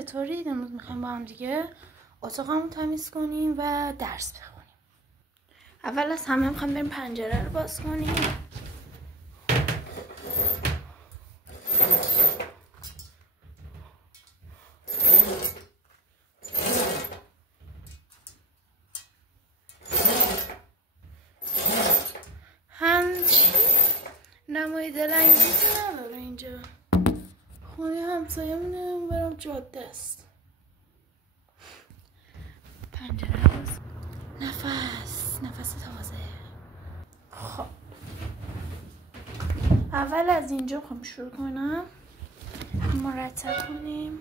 چطورید؟ امروز میخوایم با هم دیگه اتاقمون تمیز کنیم و درس بخونیم. اول از همه میخوایم بریم پنجره رو باز کنیم. همچین نمای دلانگیزی نداره اینجا. خونه همسایه مونه برم جاده است. پنجره باز. نفس تازه. خب اول از اینجا میخوام شروع کنم مرتب کنیم.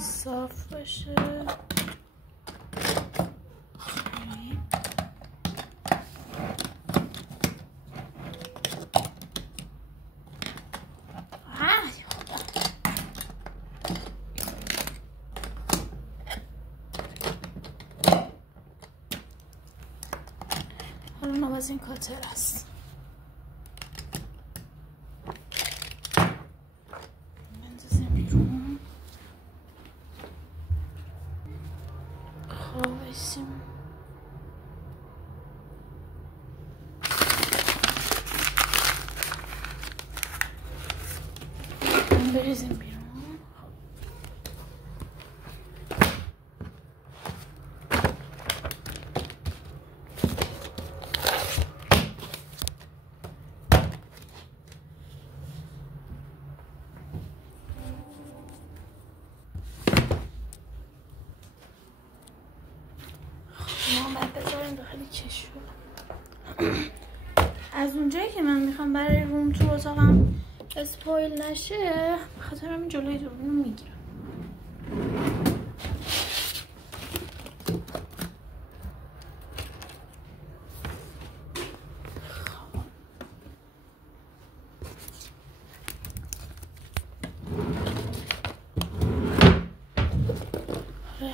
صاف باشه. حالا نواز این کاتر است. بندازیم بیرون. خب بایستیم. بریزیم بیرون. کشو از اونجایی که من میخوام برای روم تو اتاقم اسپویل نشه بخاطر همین جلوی دوربین رو میگیرم.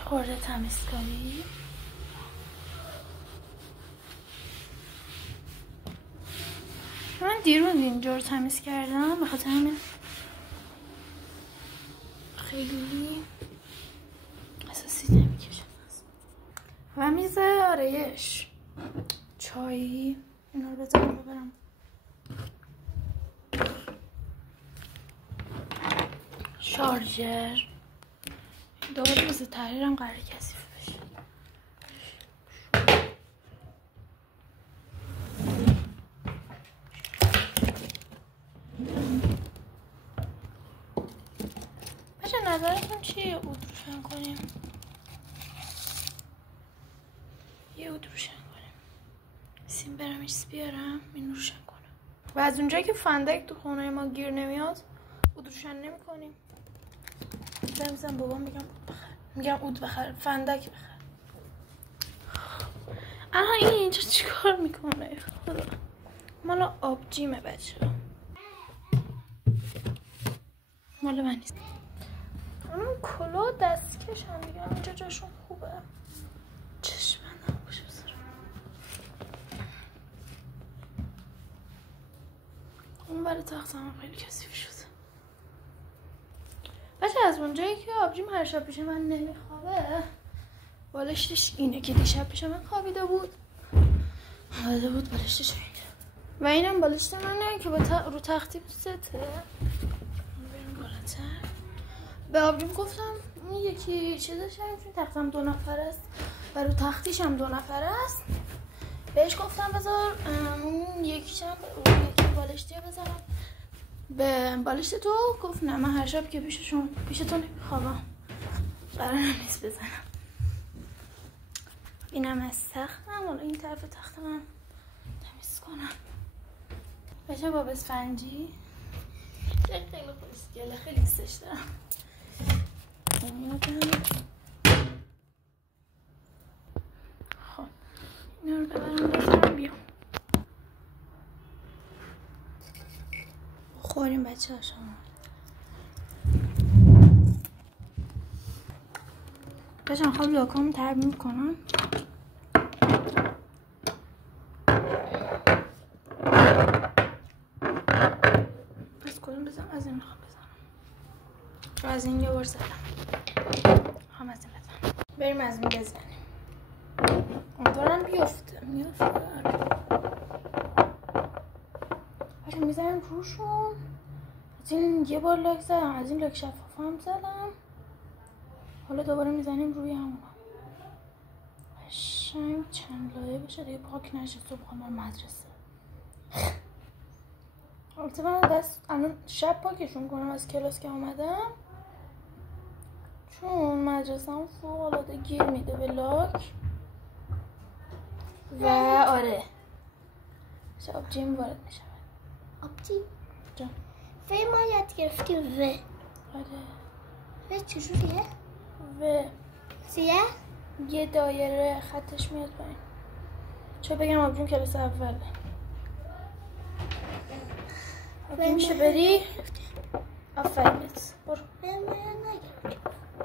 خورده تمیز کنی. من دیروز اینجا رو تمیز کردم به خاطر همین خیلی اساسی نمیکشم. و میز آرایش چایی اینا رو ببرم. شارژر دوباره میز تحریرم قراره کثیف بشه. نظرتون چیه؟ عود روشن کنیم. یه عود روشن کنیم. سیم برم ایش بیارم این روشن کنم. و از اونجایی که فندک تو خونه ما گیر نمیاد عود روشن نمی کنیم. زمزم بابا میگم عود بخر. میگم عود بخر. فندک بخر. الان این اینجا چیکار میکنه؟ خدا. مال آبجیمه بچه. مال من نیست. اون کلا دستکش هم دیگه اینجا جاشون خوبه. چشم من نباشه بذارم. اون برای تختم خیلی کثیف شده. بچه از اونجایی که آبجیم هر شب پیش من نمیخوابه بالشتش اینه که دیشب پیش من خوابیده بود. خوابیده بود بالشتش اینه. و اینم بالشت منه که رو تختیم سته. بریم بالاتر. به آبجیم گفتم این یکی چیزش هم چون تختم 2 نفر است و رو تختیش هم 2 نفر است. بهش گفتم بذار اون یکیشم اون یکی بالشتی بذارم به بالشت تو. گفت نه من هر شب که پیشتون نمیخوابم قرار نیست بزنم. اینم از تختم. حالا این طرف تختم تمیز کنم. بچه با بسفنجی خیلی خوشگله. خیلی دوستش دارم. اینا رو ببرم بذارم بیام خوریم بچه ها شما. بچه میخوام لاکامو ترمیم کنم. پس کدوم بزنم؟ از این میخوام بزنم چون از این یه بار زدم. هم از این بزنم. بریم از این بزنیم. امیدوارم بیفته. بچه میزنیم روشون. از این یه بار لاک زدم. از این لاک شفاف هم زدم. حالا دوباره میزنیم روی همون. قشنگ چند لایه بشه دیگه پاک نشه. صبح برم مدرسه. البته من دست الان شب پاکشون کنم از کلاس که اومدم چون مدرسه‌ام فوق‌العاده گیر میده به لاک و آره آبجیم وارد میشه. آبجیم؟ جان ما یاد گرفتیم و آره چجوریه؟ و سیه؟ یه دایره خطش میاد پایین. چه بگم آبجیم کلاس اوله. آبجیم میشه بری؟ آفرینت برو.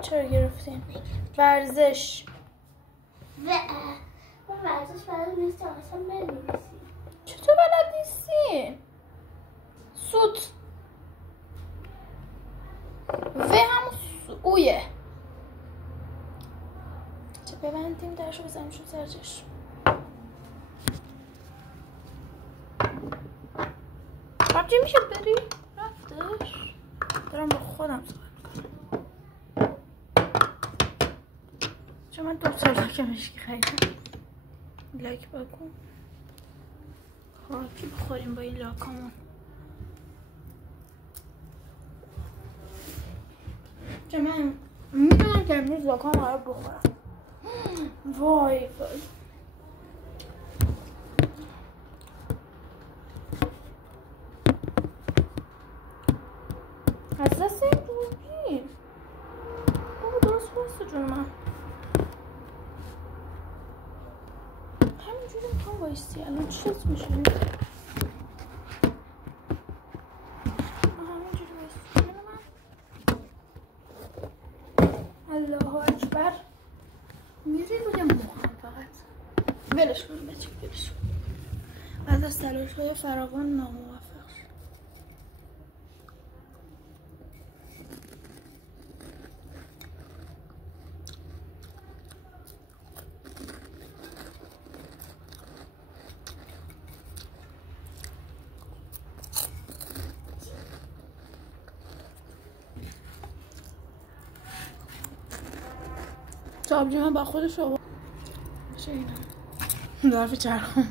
چرا گرفتیم؟ ورزش ورزش بلد نیستم اصلا بنویسیم. چطور بلد نیستی؟ سوت و همون اویه. چه ببندیم درشو بزنیم شو سرجش. آبجی میشه بری؟ رفتش؟ دارم با خودم صحبت کنم چون من 2 سال لاک مشکی خریدم. لاک بکن خاکی بخوریم با این لاکامون. چون من میدونم که امروز لاکام قرار بخورم. وای وای از دست این روی بابا درست بسته جون من همینجوری میخوام بایستی. الان چیز میشه همینجوری بایستی جون من. الله اکبر میری روی موهم فقط ولش کن بچه ولش کن. بعد از تلاش های فراوان ناموفق شد. آبجی من با خودش رو چه اینا ظرف چرخون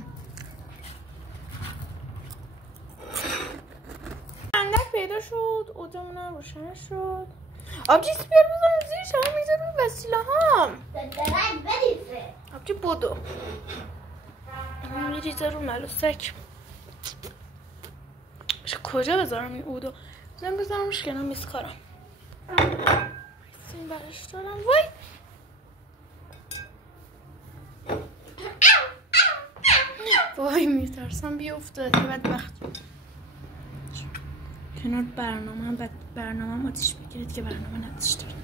اندک پیدا شد. اودمونم روشن شد. آبجی بیار بزنم زیر شما میذارم وسیله هم آبجی بودو میریزه رو ملوسک. کجا بذارم این اودو؟ بذارمش کنم میسکارم. این برش دارم. وای وای میترسم بیفته که بدبخت کنار برنامه آتیش بگیرید که برنامه نداشت داره.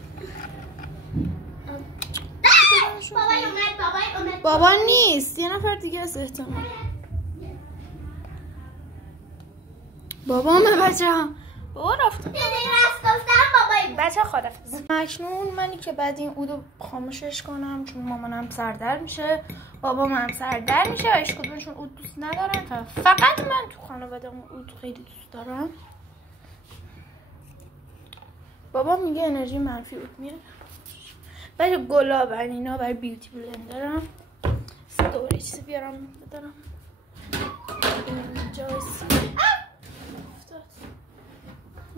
بابا نیست یه نفر دیگه از احتمال بابامه بچه هم بابا رفتم بچه خدافظ. اکنون منی که بعد این اودو خاموشش کنم چون مامانم سردر میشه بابام هم سردر میشه و هیچ کدومشون اود دوست ندارن تا فقط من تو خانواده‌مون اود خیلی دوست دارم. بابا میگه انرژی منفی اود میاد. بچه گلاب اینا برای بیوتی بلندرم. دوره چیزی بیارم بدارم اینجا افتاد.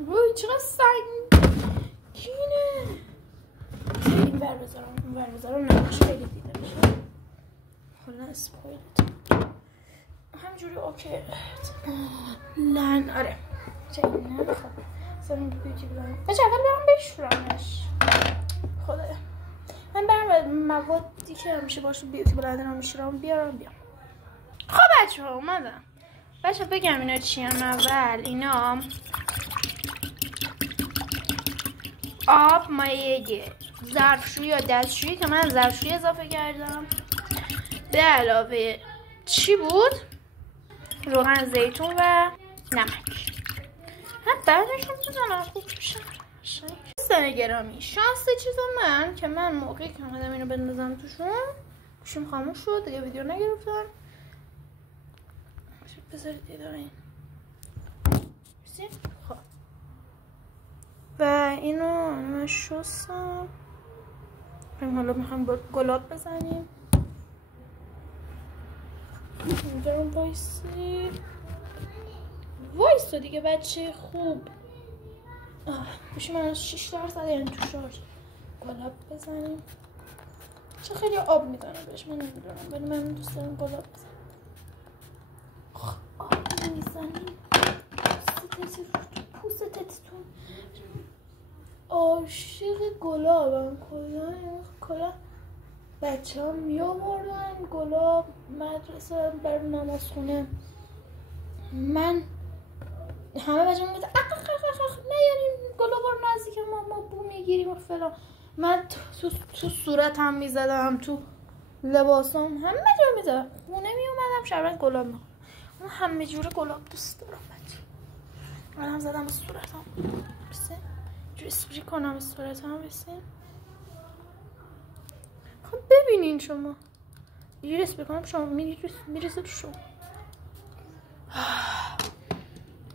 وای چقدر سنگینه. این ور بذارم نماش خیلی دیده میشه. حالا اسپویلت همجوری اوکی لن آره چه این نمیخواد سرم بیوتی بزنم بچه اول برم بشورمش. خدایا من برم موادی که همیشه باشه بیوتی بلندن هم میشیرم بیارم بیام. خب بچه ها اومدم. بچه بگم اینا چی هم. اول اینا آب مایعه ظرفشویی یا دستشویی که من ظرفشویی اضافه کردم. به علاوه چی بود؟ روغن زیتون و نمک. بعدشون بزنم خوب میشه. دوستان گرامی شانس چیز من که من موقعی که اومدم اینو بندازم توشون گوشیم خاموش شد دیگه ویدیو نگرفتم. بذارید اداره این خب و اینو من شستم. حالا میخوایم با گلاب بزنیم. اینجا رو وایستا دیگه بچه خوب. گوشی من از 6% یعنی تو شارژ. گلاب بزنیم. چه خیلی آب میزنه بهش من نمیدونم ولی من دوست دارم گلاب بزنم. آب میزنیم پوست تتتون. عاشق گلابم. کلا بچه ها میآوردن گلاب مدرسه بر نماز خونه. من همه بچه ها میگفتن نیاریم گلاب رو نزدیک ما بو میگیریم و فلان. من تو صورتم میزدم تو لباسم همه جور میزدم. خونه میومدم شربت گلاب میخورم. من همه جور گلاب دوست دارم بچه. من هم زدم به صورتم بسه جو اسپری کنم به صورتم بسه. خب ببینین شما یه اسپری کنم شما میریزه تو شما.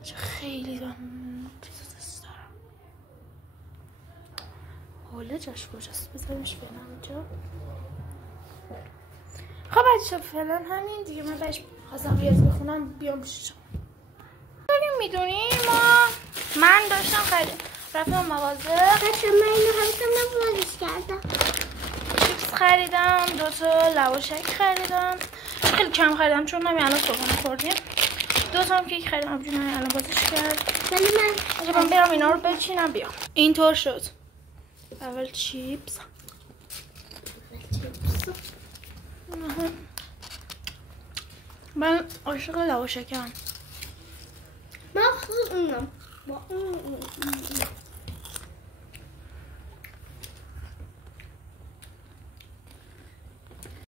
چه خیلی چیز دوست دارم. حالا جاش کجاست بذاریمش فعلا اینجا. خب بچه فعلا همین دیگه. من بهش خواستم ریاضی بخونم بیام پیش شما. میدونی من داشتم رفتم مغازه. بچه من اینو حواسم نبودش کردم. چیپس خریدم 2 تا لواشک خریدم. خیلی کم خریدم چون نمی الان صبحانه خوردیم. 2 تا هم کیک خریدم ابجون الان بازش کرد. ولی من برم اینا رو بچینم بیام. اینطور شد. اول چیپس. من عاشق لواشکم. من خود اونم با اون